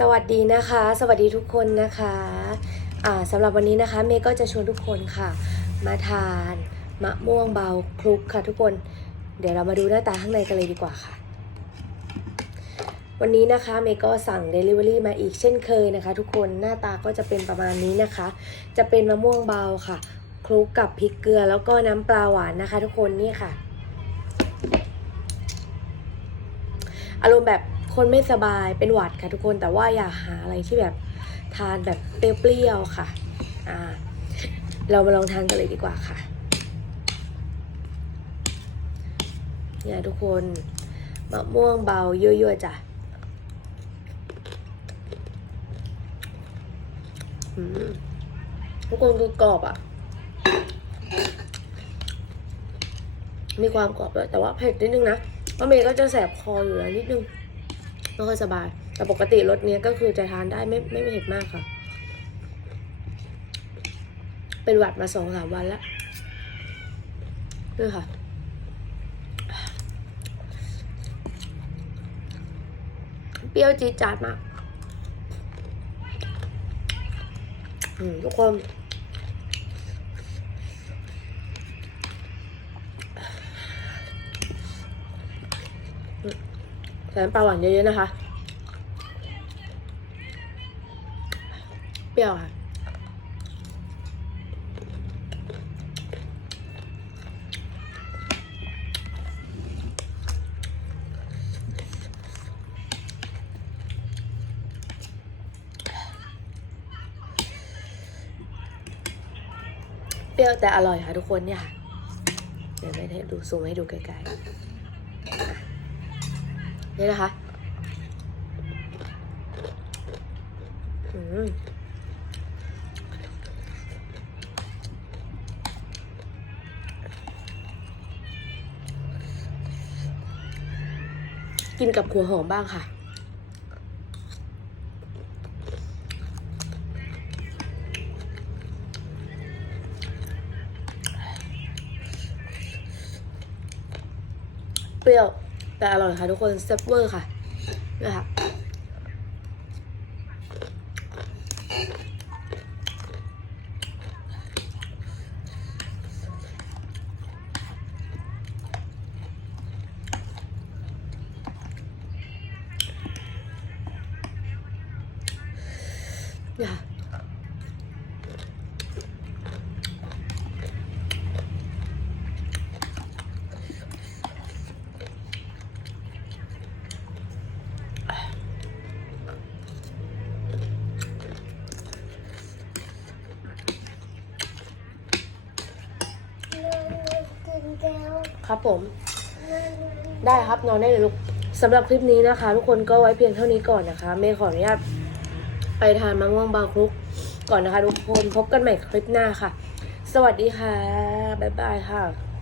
สวัสดีนะคะ สวัสดีทุกคนนะคะอ่าสำหรับวันนี้นะคะเมย์ก็จะชวนทุกคนค่ะ มาทานมะม่วงเบาคลุกค่ะทุกคน เดี๋ยวเรามาดูหน้าตาข้างในกันเลยดีกว่าค่ะ วันนี้นะคะเมย์ก็สั่ง Delivery มาอีกเช่นเคยนะคะ ทุกคนหน้าตาก็จะเป็นประมาณนี้นะคะ จะเป็นมะม่วงเบาค่ะคลุกกับพริกเกลือแล้วก็น้ำปลาหวานนะคะ ทุกคนนี่ค่ะ อารมณ์แบบ คนไม่สบายเป็นหวัดค่ะทุกคนแต่ว่าอย่าหาอะไรที่แบบทานแบบเปรี้ยวๆค่ะ อ่า เรามาลองทานกันเลยดีกว่าค่ะ เนี่ยทุกคนมะม่วงเบายั่วๆจ้ะทุกคนคือกรอบอะ มีความกรอบด้วยแต่ว่าเผ็ดนิดนึงนะเพราะเมย์ก็จะแสบคออยู่แล้วนิดนึง ไม่ค่อยสบาย แต่ปกติรสเนี้ยก็คือจะทานได้ไม่ไม่เผ็ดมากค่ะ เป็นหวัดมาสองสามวันแล้วนี่ค่ะเปรี้ยวจี๊ดจ๊าดมากทุกคน ใส่น้ำปลาหวานเยอะๆนะคะ เปรี้ยวค่ะ เปรี้ยวแต่อร่อยค่ะทุกคนเนี่ยค่ะ เดี๋ยวไม่ได้ดูซูมให้ดูไกลๆ นี่นะคะอืมกินกับหัวหอมบ้างค่ะ เปรี้ยว แต่อร่อยค่ะทุกคนแซ่บเวอร์ค่ะนี่ค่ะนี่ค่ ครับผม ได้ครับนอนได้เลยลูกสำหรับคลิปนี้นะคะ ทุกคนก็ไว้เพียงเท่านี้ก่อนนะคะ เมย์ขออนุญาตไปทานมะม่วงบางคลุกก่อนนะคะ ทุกคนพบกันใหม่คลิปหน้าค่ะ สวัสดีค่ะ บ๊ายบายค่ะ